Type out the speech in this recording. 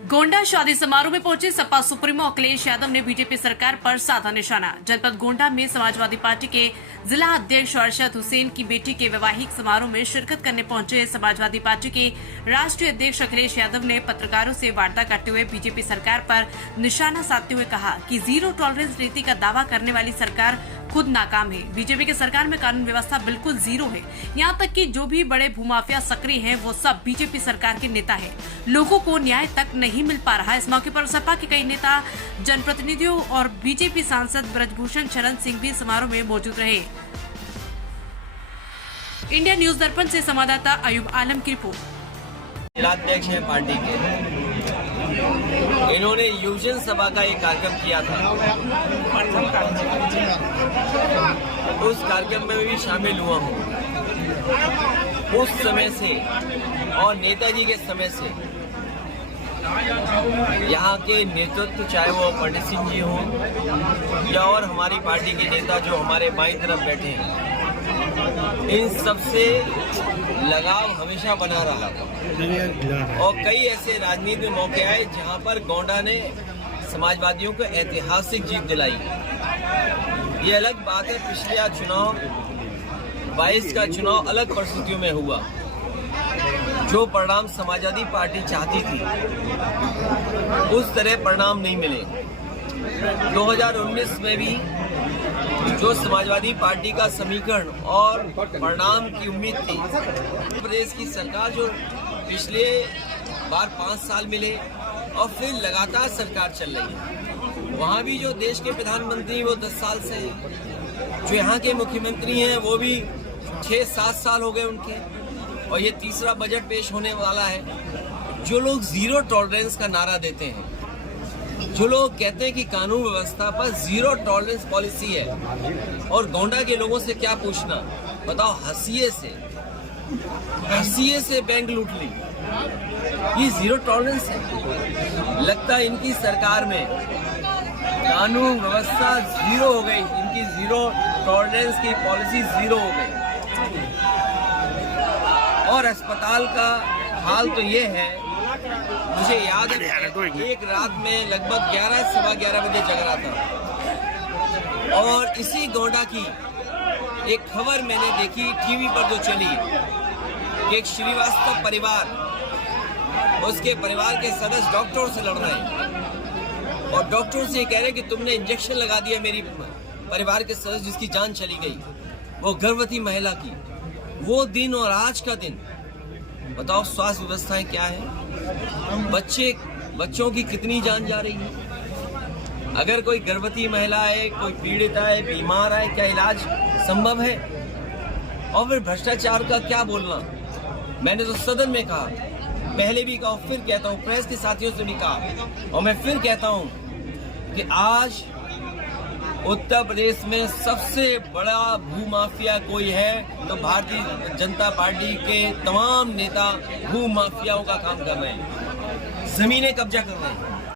गोंडा शादी समारोह में पहुंचे सपा सुप्रीमो अखिलेश यादव ने बीजेपी सरकार पर साधा निशाना। जनपद गोंडा में समाजवादी पार्टी के जिला अध्यक्ष अरशद हुसैन की बेटी के वैवाहिक समारोह में शिरकत करने पहुंचे समाजवादी पार्टी के राष्ट्रीय अध्यक्ष अखिलेश यादव ने पत्रकारों से वार्ता करते हुए बीजेपी सरकार पर निशाना साधते हुए कहा कि जीरो टॉलरेंस नीति का दावा करने वाली सरकार खुद नाकाम है। बीजेपी के सरकार में कानून व्यवस्था बिल्कुल जीरो है। यहाँ तक कि जो भी बड़े भूमाफिया सक्रिय हैं वो सब बीजेपी सरकार के नेता हैं। लोगों को न्याय तक नहीं मिल पा रहा। इस मौके पर सपा के कई नेता, जनप्रतिनिधियों और बीजेपी सांसद ब्रजभूषण शरण सिंह भी समारोह में मौजूद रहे। इंडिया न्यूज दर्पण से संवाददाता अयूब आलम की रिपोर्ट। जिलाध्यक्ष है पार्टी के, इन्होंने युवजन सभा का एक कार्यक्रम किया था। उस कार्यक्रम में भी शामिल हुआ हूँ। उस समय से और नेताजी के समय से यहाँ के नेतृत्व, चाहे वो पंडित सिंह जी हों या और हमारी पार्टी के नेता जो हमारे बाईं तरफ बैठे हैं, इन सबसे लगाव हमेशा बना रहा। और कई ऐसे राजनीतिक मौके आए जहां पर गोंडा ने समाजवादियों को ऐतिहासिक जीत दिलाई। ये अलग बात है, पिछले चुनाव 22 का चुनाव अलग परिस्थितियों में हुआ। जो परिणाम समाजवादी पार्टी चाहती थी उस तरह परिणाम नहीं मिले। 2019 में भी जो समाजवादी पार्टी का समीकरण और परिणाम की उम्मीद थी, प्रदेश की सरकार जो पिछले बार 5 साल मिले और फिर लगातार सरकार चल रही है। वहाँ भी जो देश के प्रधानमंत्री वो 10 साल से हैं, जो यहाँ के मुख्यमंत्री हैं वो भी 6-7 साल हो गए उनके, और ये तीसरा बजट पेश होने वाला है। जो लोग जीरो टॉलरेंस का नारा देते हैं, जो लोग कहते हैं कि कानून व्यवस्था पर जीरो टॉलरेंस पॉलिसी है, और गोंडा के लोगों से क्या पूछना, बताओ, हंसिए से बैंक लूट ली, ये जीरो टॉलरेंस है। लगता है इनकी सरकार में कानून व्यवस्था जीरो हो गई, इनकी जीरो टॉलरेंस की पॉलिसी जीरो हो गई। और अस्पताल का हाल तो ये है, मुझे याद है एक रात में लगभग 11-11:15 बजे जग रहा था, और इसी गोंडा की एक खबर मैंने देखी टीवी पर जो चली कि एक श्रीवास्तव परिवार, उसके परिवार के सदस्य डॉक्टरों से लड़ रहे हैं और डॉक्टर से कह रहे कि तुमने इंजेक्शन लगा दिया मेरी परिवार के सदस्य जिसकी जान चली गई, वो गर्भवती महिला की। वो दिन और आज का दिन, बताओ स्वास्थ्य व्यवस्थाएं क्या है, बच्चों की कितनी जान जा रही है। अगर कोई गर्भवती महिला है, कोई पीड़ित है, बीमार है, क्या इलाज संभव है? और फिर भ्रष्टाचार का क्या बोलना। मैंने तो सदन में कहा, पहले भी कहा, फिर कहता हूँ, प्रेस के साथियों से भी कहा, और मैं फिर कहता हूँ कि आज उत्तर प्रदेश में सबसे बड़ा भूमाफिया कोई है तो भारतीय जनता पार्टी के तमाम नेता भूमाफियाओं का काम कर रहे हैं, जमीनें कब्जा कर रहे हैं।